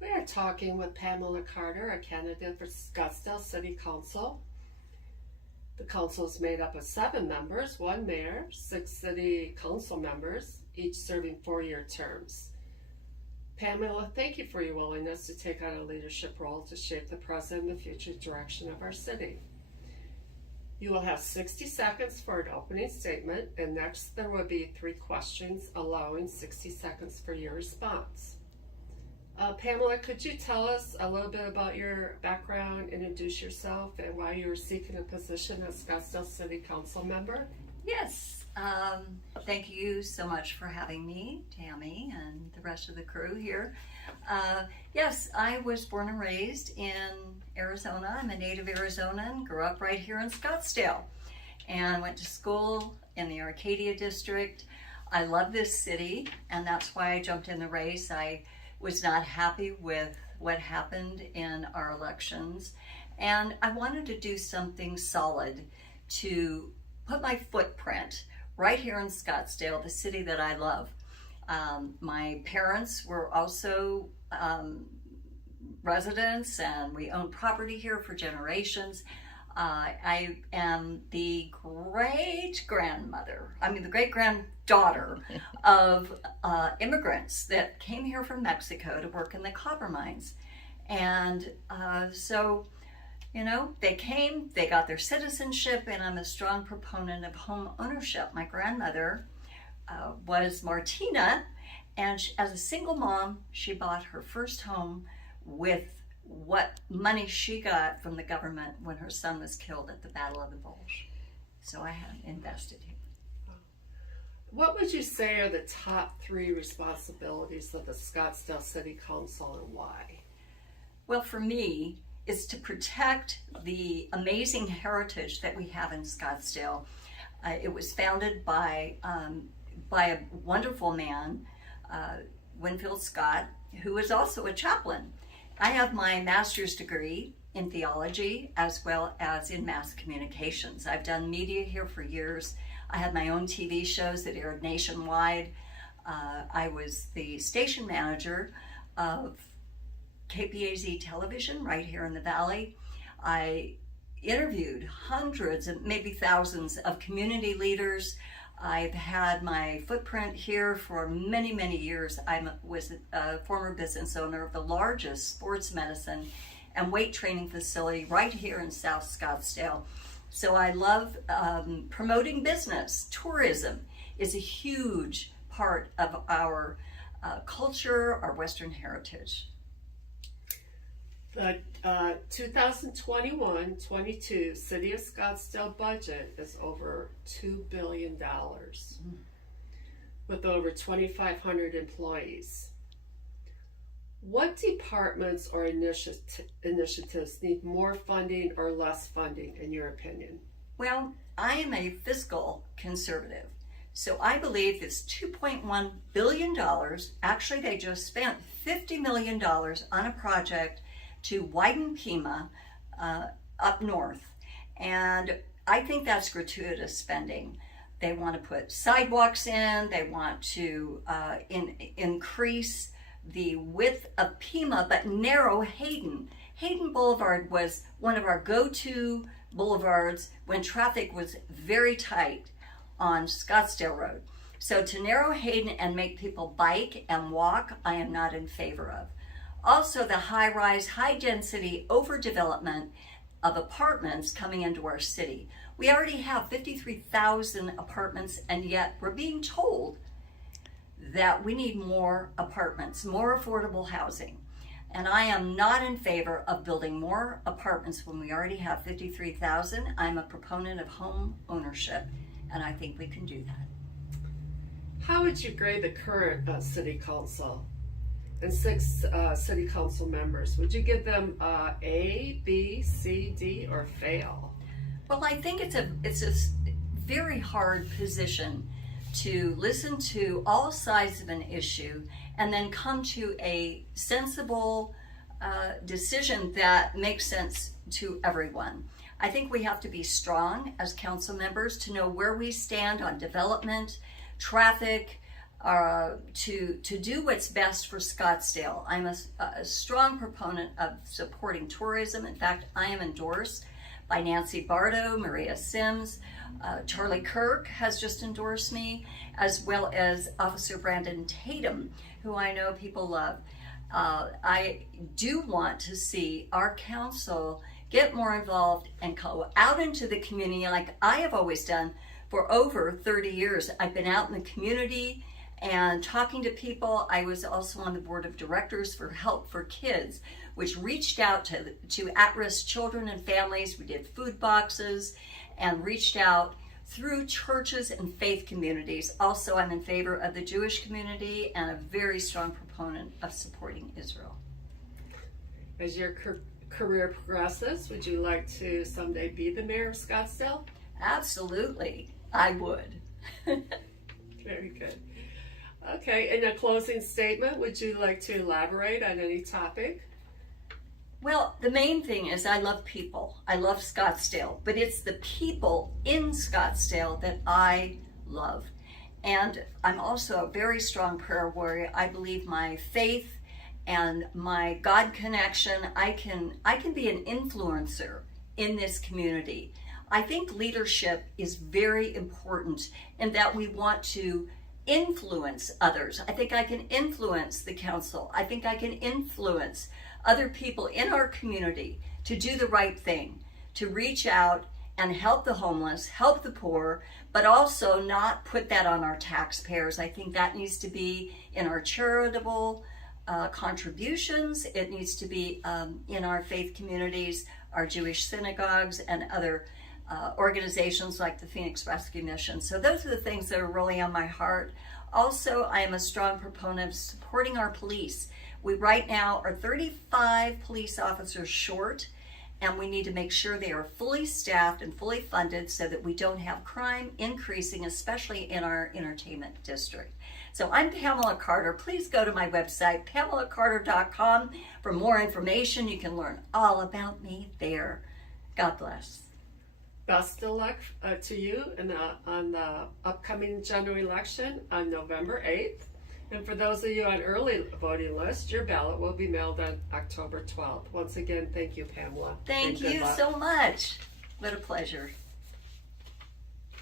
We are talking with Pamela Carter, a candidate for Scottsdale City Council. The council is made up of 7 members, 1 mayor, 6 city council members, each serving 4-year terms. Pamela, thank you for your willingness to take on a leadership role to shape the present and the future direction of our city. You will have 60 seconds for an opening statement, and next there will be 3 questions, allowing 60 seconds for your response. Pamela, could you tell us a little bit about your background, introduce yourself, and why you were seeking a position as Scottsdale City Council member? Yes, thank you so much for having me, Tammy, and the rest of the crew here. Yes, I was born and raised in Arizona. I'm a native Arizonan, grew up right here in Scottsdale, and went to school in the Arcadia district. I love this city, and that's why I jumped in the race. I was not happy with what happened in our elections, and I wanted to do something solid to put my footprint right here in Scottsdale, the city that I love. My parents were also residents, and we owned property here for generations. I am the great-granddaughter of immigrants that came here from Mexico to work in the copper mines. And so, you know, they came, they got their citizenship, and I'm a strong proponent of home ownership. My grandmother was Martina, and as a single mom, she bought her first home with what money she got from the government when her son was killed at the Battle of the Bulge. So I had invested here. What would you say are the top 3 responsibilities of the Scottsdale City Council, and why? Well, for me, it's to protect the amazing heritage that we have in Scottsdale. It was founded by a wonderful man, Winfield Scott, who is also a chaplain. I have my master's degree in theology as well as in mass communications. I've done media here for years. I had my own TV shows that aired nationwide. I was the station manager of KPAZ television right here in the Valley. I interviewed hundreds and maybe thousands of community leaders. I've had my footprint here for many, many years. I was a former business owner of the largest sports medicine and weight training facility right here in South Scottsdale. So I love promoting business. Tourism is a huge part of our culture, our Western heritage. The 2021-22 City of Scottsdale budget is over $2 billion, with over 2,500 employees. What departments or initiatives need more funding or less funding, in your opinion? Well, I am a fiscal conservative, so I believe this $2.1 billion, actually they just spent $50 million on a project to widen Pima up north, and I think that's gratuitous spending. They want to put sidewalks in, they want to increase the width of Pima, but narrow Hayden. Hayden Boulevard was one of our go-to boulevards when traffic was very tight on Scottsdale Road. So to narrow Hayden and make people bike and walk, I am not in favor of. Also, the high-rise, high-density overdevelopment of apartments coming into our city. We already have 53,000 apartments, and yet we're being told that we need more apartments, more affordable housing. And I am not in favor of building more apartments when we already have 53,000. I'm a proponent of home ownership, and I think we can do that. How would you grade the current city council and 6 city council members? Would you give them A, B, C, D, or fail? Well, I think it's a very hard position to listen to all sides of an issue and then come to a sensible decision that makes sense to everyone. I think we have to be strong as council members to know where we stand on development, traffic, to do what's best for Scottsdale. I'm a strong proponent of supporting tourism. In fact, I am endorsed by Nancy Bardo, Maria Sims, Charlie Kirk has just endorsed me, as well as Officer Brandon Tatum, who I know people love. I do want to see our council get more involved and go out into the community like I have always done for over 30 years. I've been out in the community and talking to people. I was also on the board of directors for Help for Kids, which reached out to at-risk children and families. We did food boxes and reached out through churches and faith communities. Also, I'm in favor of the Jewish community and a very strong proponent of supporting Israel. As your career progresses, would you like to someday be the mayor of Scottsdale? Absolutely, I would. Very good. Okay, in a closing statement, would you like to elaborate on any topic? Well, the main thing is I love people. I love Scottsdale, but it's the people in Scottsdale that I love. And I'm also a very strong prayer warrior. I believe my faith and my God connection, I can be an influencer in this community. I think leadership is very important in that we want to influence others. I think I can influence the council. I think I can influence other people in our community to do the right thing, to reach out and help the homeless, help the poor, but also not put that on our taxpayers. I think that needs to be in our charitable contributions. It needs to be in our faith communities, our Jewish synagogues, and other organizations like the Phoenix Rescue Mission. So those are the things that are really on my heart. Also, I am a strong proponent of supporting our police. We right now are 35 police officers short, and we need to make sure they are fully staffed and fully funded so that we don't have crime increasing, especially in our entertainment district. So I'm Pamela Carter. Please go to my website, PamelaCarter.com, for more information. You can learn all about me there. God bless. Best of luck to you on the upcoming general election on November 8th. And for those of you on early voting list, your ballot will be mailed on October 12th. Once again, thank you, Pamela. Thank you so much. What a pleasure.